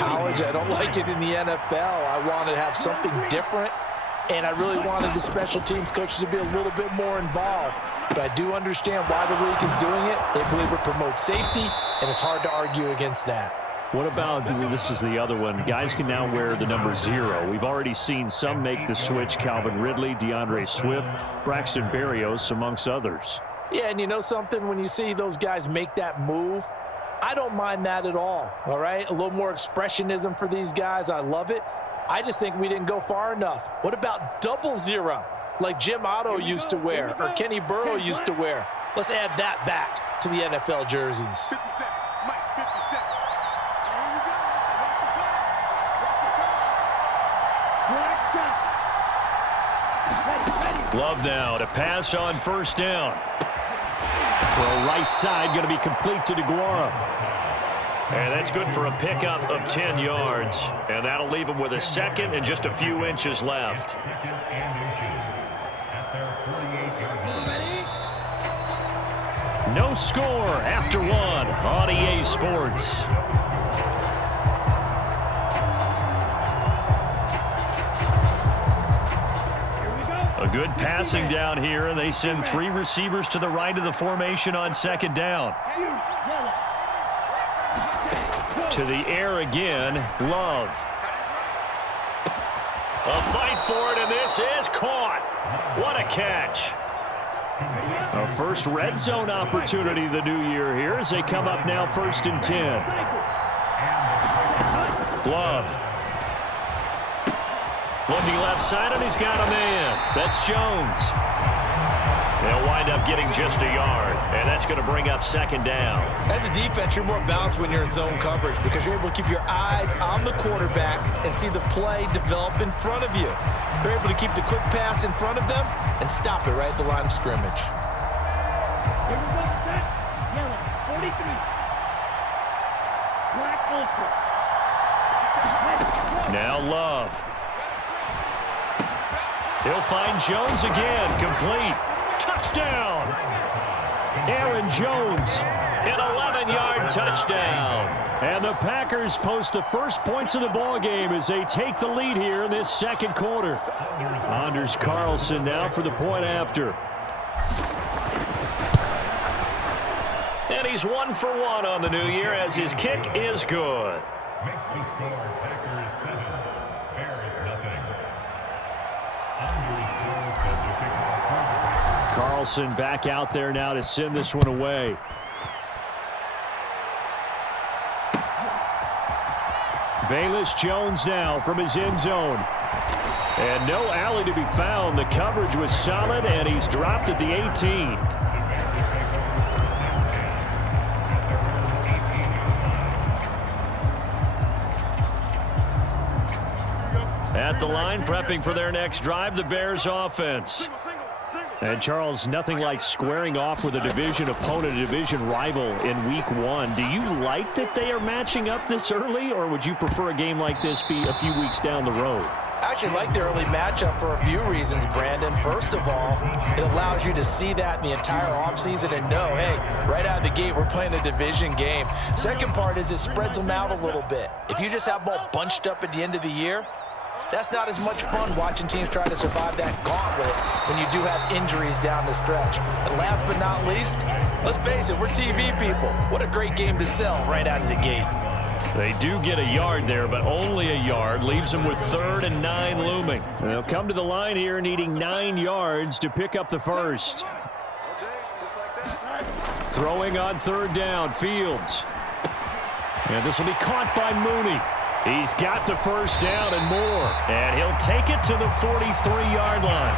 college. I don't like it in the NFL. I want to have something different, and I really wanted the special teams coaches to be a little bit more involved. But I do understand why the league is doing it. They believe it promotes safety, and it's hard to argue against that. What about, this is the other one, guys can now wear the number 0. We've already seen some make the switch, Calvin Ridley, DeAndre Swift, Braxton Berrios, amongst others. Yeah, and you know something? When you see those guys make that move, I don't mind that at all right? A little more expressionism for these guys. I love it. I just think we didn't go far enough. What about 00, like Jim Otto used to wear or Kenny Burrow used to wear? Let's add that back to the NFL jerseys. 50 Cent, Mike, 50 Cent. Love now to pass on first down. Throw right side, going to be complete to DeGuara. And that's good for a pickup of 10 yards. And that'll leave him with a second and just a few inches left. No score after one on EA Sports. A good passing down here, and they send 3 receivers to the right of the formation on second down. To the air again, Love. A fight for it, and this is caught. What a catch. A first red zone opportunity the new year here as they come up now 1st and 10. Love. Looking left side, and he's got a man. That's Jones. They'll wind up getting just a yard, and that's going to bring up second down. As a defense, you're more balanced when you're in zone coverage because you're able to keep your eyes on the quarterback and see the play develop in front of you. You're able to keep the quick pass in front of them and stop it right at the line of scrimmage. Now Love. He'll find Jones again, complete. Touchdown! Aaron Jones, an 11-yard touchdown. And the Packers post the first points of the ballgame as they take the lead here in this second quarter. Anders Carlson now for the point after. And he's 1 for 1 on the new year as his kick is good. Makes the score Packers 7, Bears nothing. Carlson back out there now to send this one away. Velus Jones now from his end zone. And no alley to be found. The coverage was solid, and he's dropped at the 18. At the line, prepping for their next drive, the Bears offense. And, Charles, nothing like squaring off with a division opponent, a division rival in Week 1. Do you like that they are matching up this early, or would you prefer a game like this be a few weeks down the road? I actually like the early matchup for a few reasons, Brandon. First of all, it allows you to see that in the entire offseason and know, hey, right out of the gate, we're playing a division game. Second part is it spreads them out a little bit. If you just have them all bunched up at the end of the year, that's not as much fun watching teams try to survive that gauntlet when you do have injuries down the stretch. And last but not least, let's face it, we're TV people. What a great game to sell right out of the gate. They do get a yard there, but only a yard. Leaves them with 3rd and 9 looming. They'll come to the line here needing 9 yards to pick up the first. Throwing on 3rd down, Fields. And this will be caught by Mooney. He's got the first down and more. And he'll take it to the 43-yard line.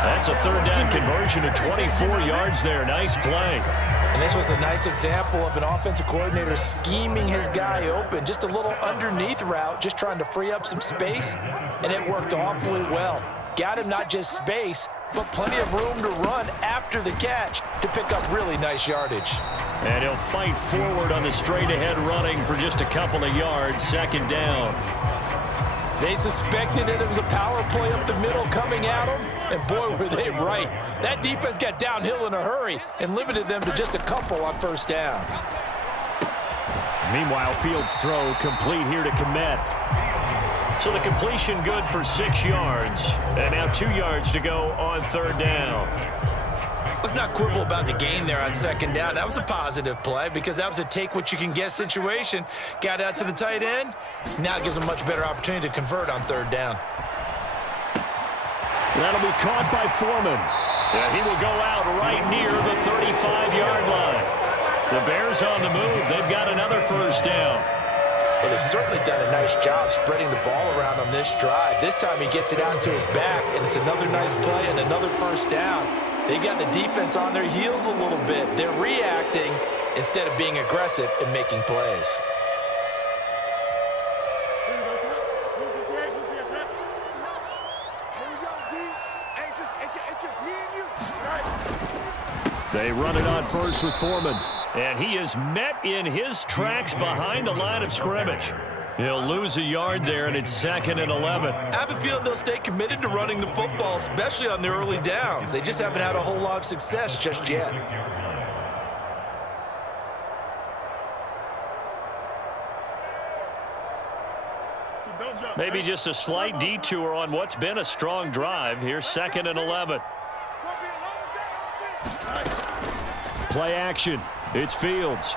That's a 3rd down conversion of 24 yards there. Nice play. And this was a nice example of an offensive coordinator scheming his guy open. Just a little underneath route, just trying to free up some space. And it worked awfully well. Got him not just space, but plenty of room to run after the catch to pick up really nice yardage. And he'll fight forward on the straight-ahead running for just a couple of yards. 2nd down. They suspected it was a power play up the middle coming at them, and boy, were they right. That defense got downhill in a hurry and limited them to just a couple on 1st down. Meanwhile, Fields' throw complete here to Komet. So the completion good for 6 yards. And now 2 yards to go on 3rd down. Let's not quibble about the gain there on 2nd down. That was a positive play because that was a take-what-you-can-get situation. Got out to the tight end. Now it gives them a much better opportunity to convert on 3rd down. That'll be caught by Foreman. And he will go out right near the 35-yard line. The Bears on the move. They've got another 1st down. Well, they've certainly done a nice job spreading the ball around on this drive. This time he gets it out to his back, and it's another nice play and another 1st down. They got the defense on their heels a little bit. They're reacting instead of being aggressive and making plays. They run it on 1st with Foreman. And he is met in his tracks behind the line of scrimmage. He'll lose a yard there, and it's 2nd and 11. I have a feeling they'll stay committed to running the football, especially on the early downs. They just haven't had a whole lot of success just yet. Maybe just a slight detour on what's been a strong drive. Here's 2nd and 11. Play action. It's Fields.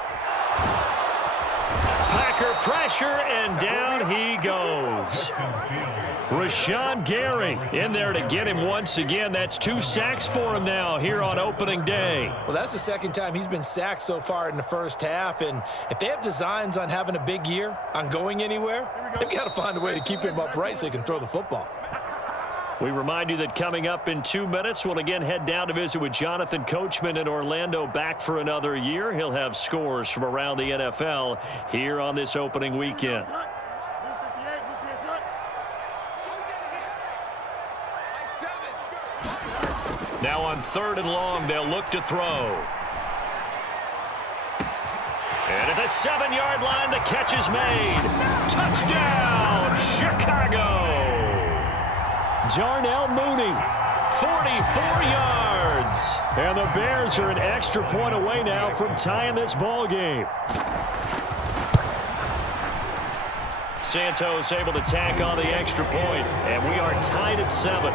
Packer pressure, and down he goes. Rashawn Gary in there to get him once again. That's 2 sacks for him now here on opening day. Well, that's the 2nd time he's been sacked so far in the 1st half. And if they have designs on having a big year, on going anywhere, they've got to find a way to keep him upright so he can throw the football. We remind you that coming up in 2 minutes, we'll again head down to visit with Jonathan Coachman in Orlando, back for another year. He'll have scores from around the NFL here on this opening weekend. Now on 3rd and long, they'll look to throw. And at the 7-yard line, the catch is made. Touchdown, Chicago! Darnell Mooney, 44 yards. And the Bears are an extra point away now from tying this ball game. Santos able to tack on the extra point, and we are tied at 7.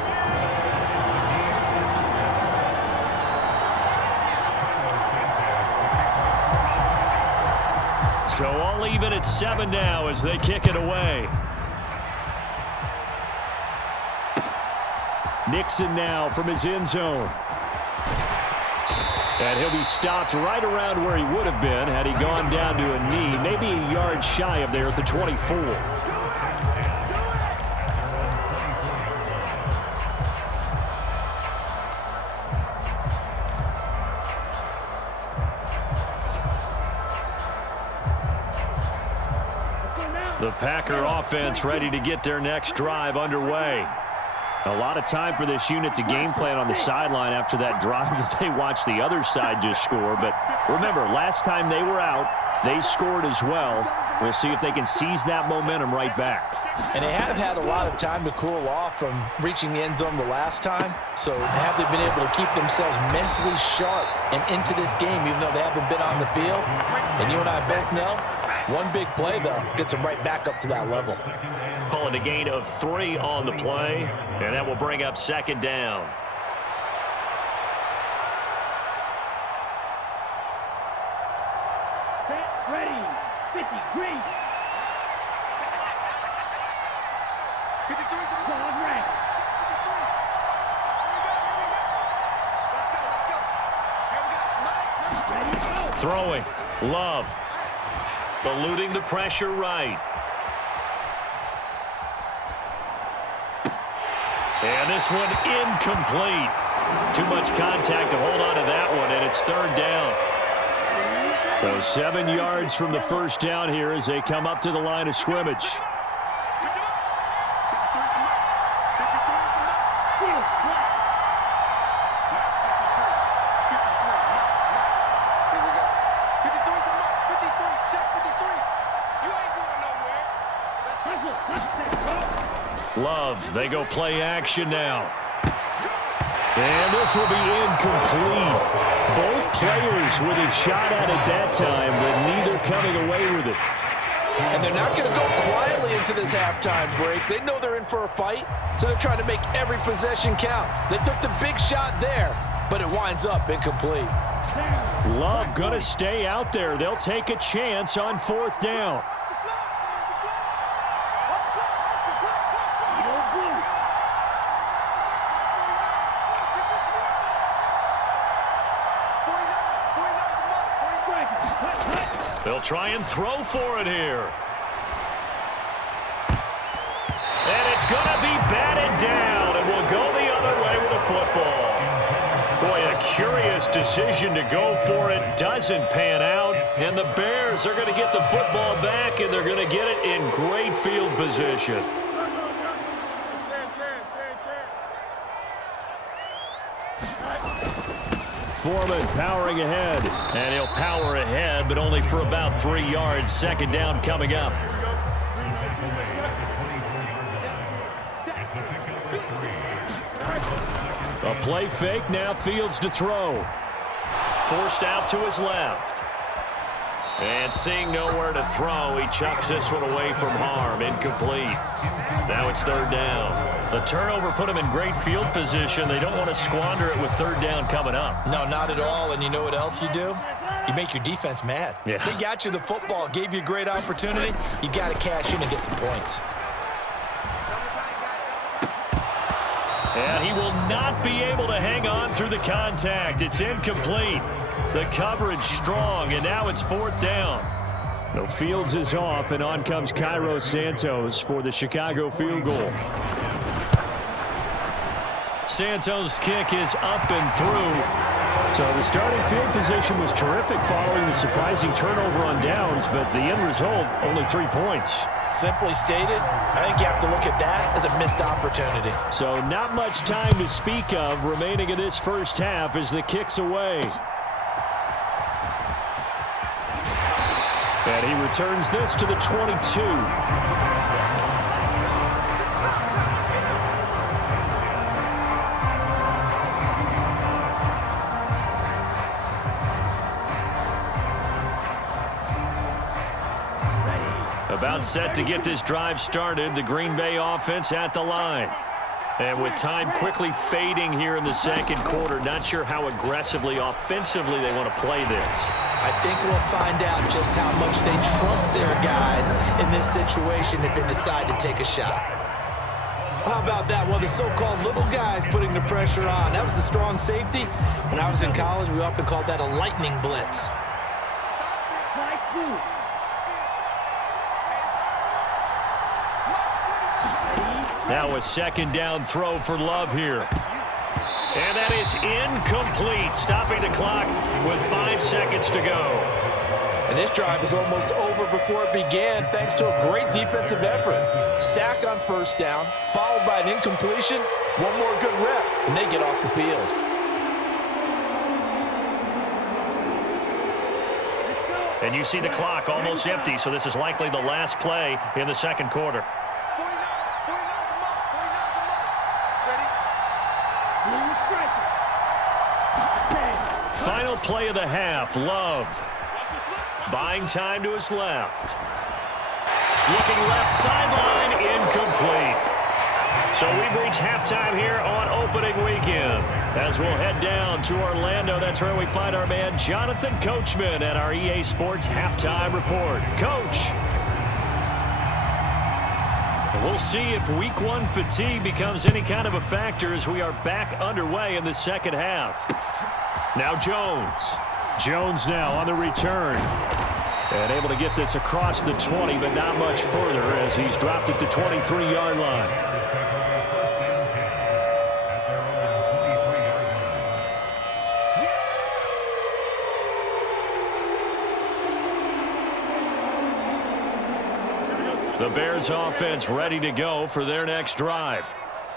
So all even at 7 now as they kick it away. Nixon now from his end zone. And he'll be stopped right around where he would have been had he gone down to a knee, maybe a yard shy of there at the 24. The Packer offense ready to get their next drive underway. A lot of time for this unit to game plan on the sideline after that drive that they watched the other side just score. But remember, last time they were out, they scored as well. We'll see if they can seize that momentum right back. And they have had a lot of time to cool off from reaching the end zone the last time. So have they been able to keep themselves mentally sharp and into this game, even though they haven't been on the field? And you and I both know, one big play, though, gets them right back up to that level. Calling a gain of 3 on the play, and that will bring up 2nd down. Ready, 53. Throwing, Love. Eluding the pressure right. And this one incomplete. Too much contact to hold on to that one, and it's 3rd down. So 7 yards from the 1st down here as they come up to the line of scrimmage. Love, they go play action now. And this will be incomplete. Both players with a shot at it that time, but neither coming away with it. And they're not going to go quietly into this halftime break. They know they're in for a fight, so they're trying to make every possession count. They took the big shot there, but it winds up incomplete. Love going to stay out there. They'll take a chance on 4th down. They'll try and throw for it here. And it's going to be batted down, and we'll go the other way with the football. Boy, a curious decision to go for it. Doesn't pan out, and the Bears are going to get the football back, and they're going to get it in great field position. Foreman powering ahead, and he'll power ahead, but only for about 3 yards. 2nd down coming up. A play fake, now Fields to throw. Forced out to his left. And seeing nowhere to throw, he chucks this one away from harm. Incomplete. Now it's 3rd down. The turnover put him in great field position. They don't want to squander it with 3rd down coming up. No, not at all. And you know what else you do? You make your defense mad. Yeah. They got you the football, gave you a great opportunity. You got to cash in and get some points. And he will not be able to hang on through the contact. It's incomplete. The coverage strong, and now it's 4th down. No, Fields is off, and on comes Cairo Santos for the Chicago field goal. Santos' kick is up and through. So the starting field position was terrific following the surprising turnover on downs, but the end result, only 3 points. Simply stated, I think you have to look at that as a missed opportunity. So not much time to speak of remaining in this first half as the kick's away. And he returns this to the 22. About set to get this drive started. The Green Bay offense at the line. And with time quickly fading here in the 2nd quarter, not sure how aggressively, offensively they want to play this. I think we'll find out just how much they trust their guys in this situation if they decide to take a shot. How about that? One of the so-called little guys putting the pressure on. That was the strong safety. When I was in college, we often called that a lightning blitz. Now a 2nd down throw for Love here. And that is incomplete, stopping the clock with 5 seconds to go. And this drive is almost over before it began thanks to a great defensive effort. Sacked on 1st down, followed by an incompletion, one more good rep, and they get off the field. And you see the clock almost empty, so this is likely the last play in the 2nd quarter. Final play of the half, Love. Buying time to his left. Looking left sideline, incomplete. So we've reached halftime here on opening weekend. As we'll head down to Orlando, that's where we find our man Jonathan Coachman at our EA Sports Halftime Report. Coach. We'll see if Week 1 fatigue becomes any kind of a factor as we are back underway in the 2nd half. Now Jones. Jones now on the return. And able to get this across the 20, but not much further as he's dropped at the 23-yard line. The Bears offense ready to go for their next drive.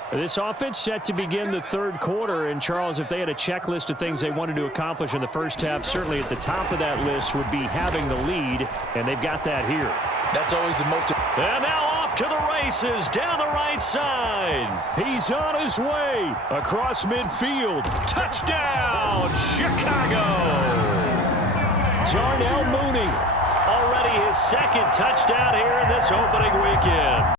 This offense set to begin the 3rd quarter. And, Charles, if they had a checklist of things they wanted to accomplish in the first half, certainly at the top of that list would be having the lead, and they've got that here. That's always the most... And now off to the races down the right side. He's on his way across midfield. Touchdown, Chicago. Darnell Mooney, already his second touchdown here in this opening weekend.